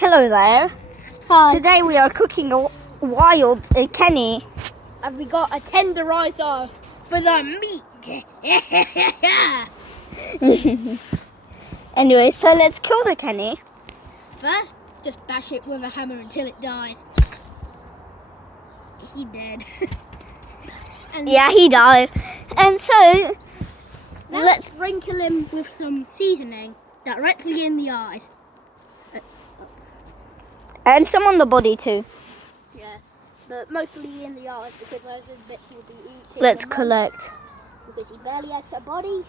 Hello there. Hi. Today we are cooking a wild Kenny. And we got a tenderizer for the meat. Anyway, so let's kill the Kenny. First, just bash it with a hammer until it dies. He dead. And Yeah, he died. And so, let's sprinkle him with some seasoning directly in the eyes. and some on the body too. Yeah, but mostly in the eyes because those are the bits you'll be eating. Let's the most, collect. Because he barely has a body.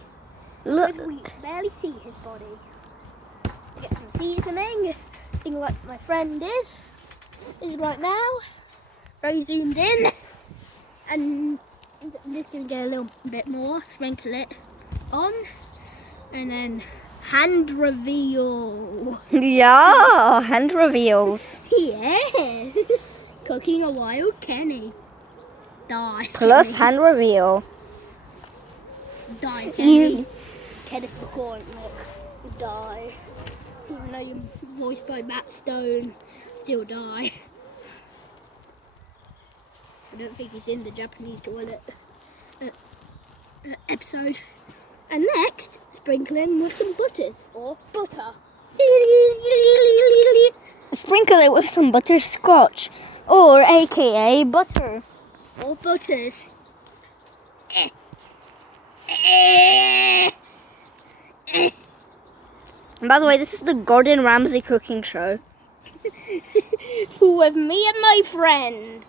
Look, Because we barely see his body. Get some seasoning, thing like my friend is right now, very zoomed in, and I'm just going to get a little bit more, sprinkle it on, and then hand reveal. yeah, hand reveals. Yeah, cooking a wild Kenny. Die. Plus Kenny. hand reveal. Die, Kenny. Kenneth McCormick, die. Even though you're voiced by Matt Stone, still die. I don't think he's in the Japanese toilet episode. And next, sprinkle in with some butters or butter. Sprinkle it with some butterscotch, or AKA butter. Or butters. And by the way, this is the Gordon Ramsay cooking show. With me and my friend.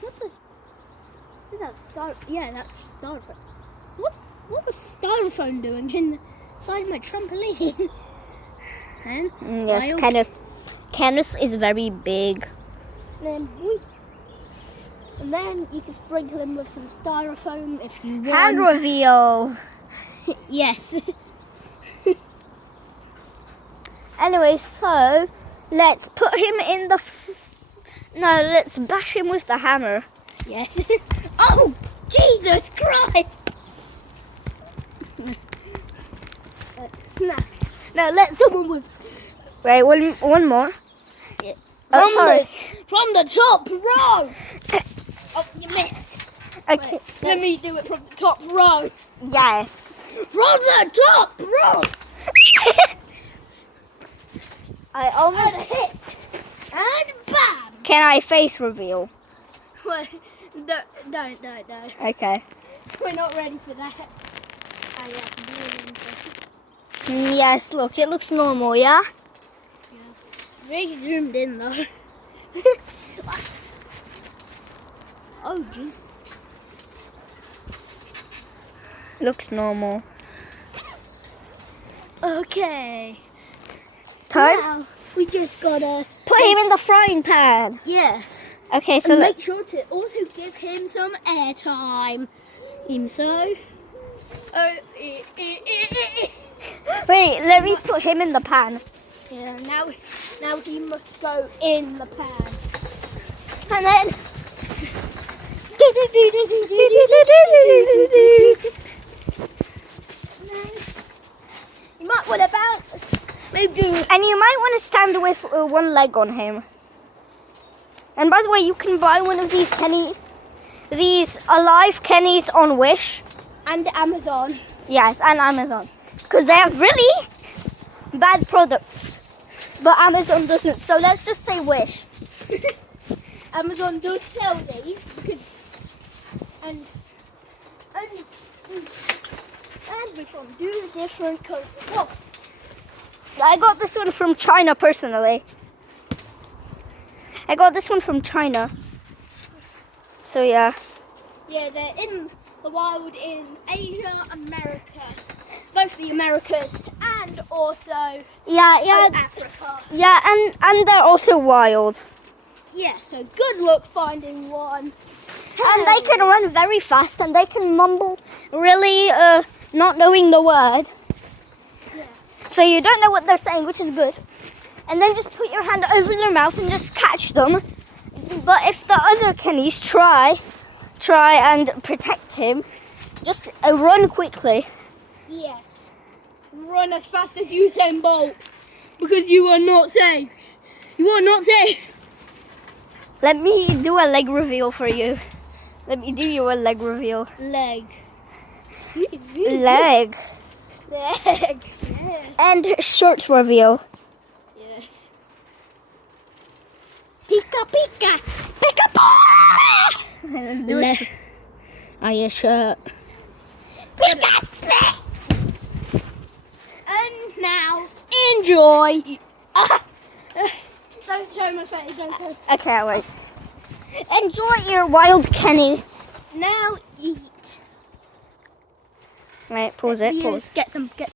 What's this? Is that yeah, that's styrofoam. What was styrofoam doing inside my trampoline? And Yes, wild Kenneth is very big. And then you can sprinkle him with some styrofoam if you want. Hand reveal. Yes. Anyway, so let's put him in the. Let's bash him with the hammer. Yes. Oh, Jesus Christ! No, let someone with. Wait, one more. Yeah. Oh, sorry. From the top row. Oh, you missed. Okay. Wait, let me do it from the top row. Yes. From the top row. I almost And hit. And bam. Can I face reveal? Wait, don't. Okay. We're not ready for that. Yes, look, it looks normal, yeah? Very zoomed in though. Oh, geez. Looks normal. Okay. Time? Now, we just gotta Put him in the frying pan. yes. Okay, so And make sure to also give him some airtime. So. wait, let me put him in the pan. Yeah. Now he must go in the pan. And then. You might want to bounce. Maybe do. And you might want to stand with one leg on him. And by the way, you can buy one of these alive Kennys on Wish. And Amazon. Yes, and Amazon. Because they have really bad products. But Amazon doesn't. So let's just say Wish. Amazon does sell these because and we're from two different countries. Oh, I got this one from China personally. I got this one from China. So yeah. yeah, they're in the wild in Asia, America, both the Americas, and also Africa. Yeah, and they're also wild. Yeah, so good luck finding one. And they can run very fast and they can mumble really not knowing the word. Yeah. So you don't know what they're saying, which is good. And then just put your hand over their mouth and just catch them. But if the other Kennys try and protect him, just run quickly. Yes. run as fast as Usain Bolt because you are not safe. You are not safe. Let me do a leg reveal for you. Let me do you a leg reveal. Leg. Leg. Leg. Yes. And shirt reveal. Yes. Pika pika. Pika pika. Let's do it. Oh, your shirt. Pika. And now, enjoy. Don't show my face, don't show. Okay, wait. Enjoy your wild Kenny. Now eat. Right, pause it, pause. Get some.